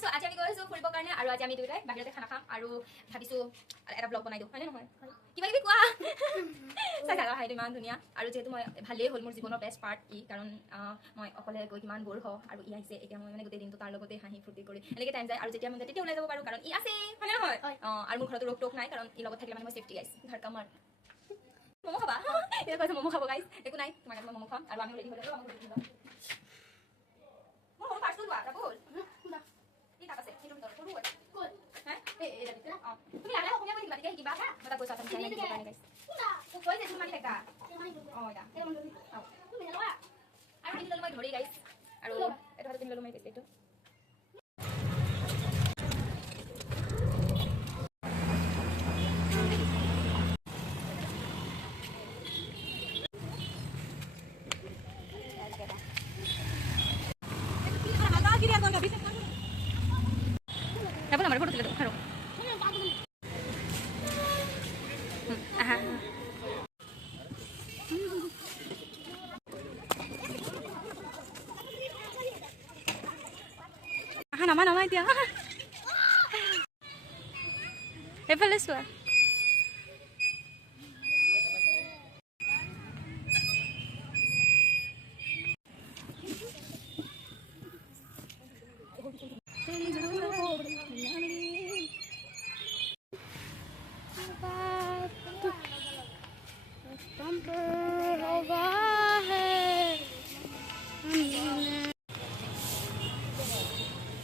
So আজি আমি গৈছো ফুৰিবৰ কাৰণে আৰু আজি আমি দুইটাই বাহিৰতে খানা খাম আৰু ভাবিছো এটা ব্লগ বনাই দিওঁ হয়নে নহয় কিবা কিবি কোৱা চাই থাকা খাইটো ইমান ধুনীয়া আৰু যেহেতু মই ভালেই হ'ল মোৰ জীৱনৰ বেষ্ট পাৰ্ট ই কাৰণ মই অকলে গৈ কিমান বৰ হওঁ আৰু ই আহিছে এতিয়া মই মানে গোটেই দিনটো তাৰ লগতে হাঁহি ফূৰ্তি কৰি এনেকৈ টাইম যায় আৰু যেতিয়া মই তেতিয়া ওলাই যাব পাৰোঁ কাৰণ ই আছে হয়নে নহয় আৰু মোৰ ঘৰতো ৰোক টোক নাই কাৰণ ই লগত থাকিলে মানে মই ছেফটি গাইছ ধাৰকা মাৰ মমো খাবা এতিয়া কৈছে মমো খাব গাইছ একো নাই তোমাৰ কাৰণে মমো খাম আৰু আমি ৰেডি হৈ যাম আমি ৰেডি হৈ যাম মই পাৰ্চেল লোৱা ৰাবুল ই তাক আছে সেইটো ভিতৰত সৰু হয় ক'ত হা এই ভিতৰত তুমি লাহে অসমীয়া কৈ দিবা তেতিয়া শিকিবা হা মই তাক কৈছো আপুনি চাই দিব কাৰণে গাইছ কৈ দে তুমি মানি থাকা এটা তুমি হেলোৱা আৰু এইটো লৈ মই ধৰি গাইছ আৰু এটা হাতে পিন ললো মই এইটো Dapat nomor foto tuh, haro. Aha. Aha, nama dia. Efale sua.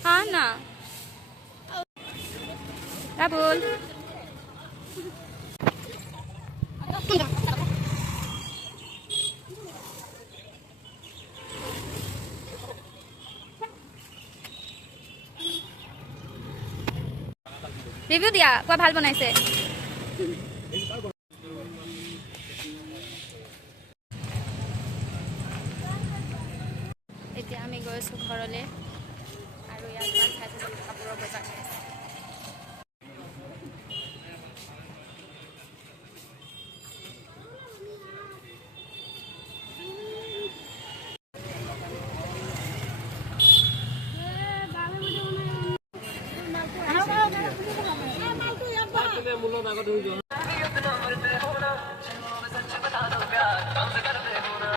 Hana Rabul review dia কোৱা ভাল বনাইছে এতিয়া আমি গৈছো ঘৰলে আৰু ইয়াত খাইছো কাপোৰৰ বজাৰ মূলত আগত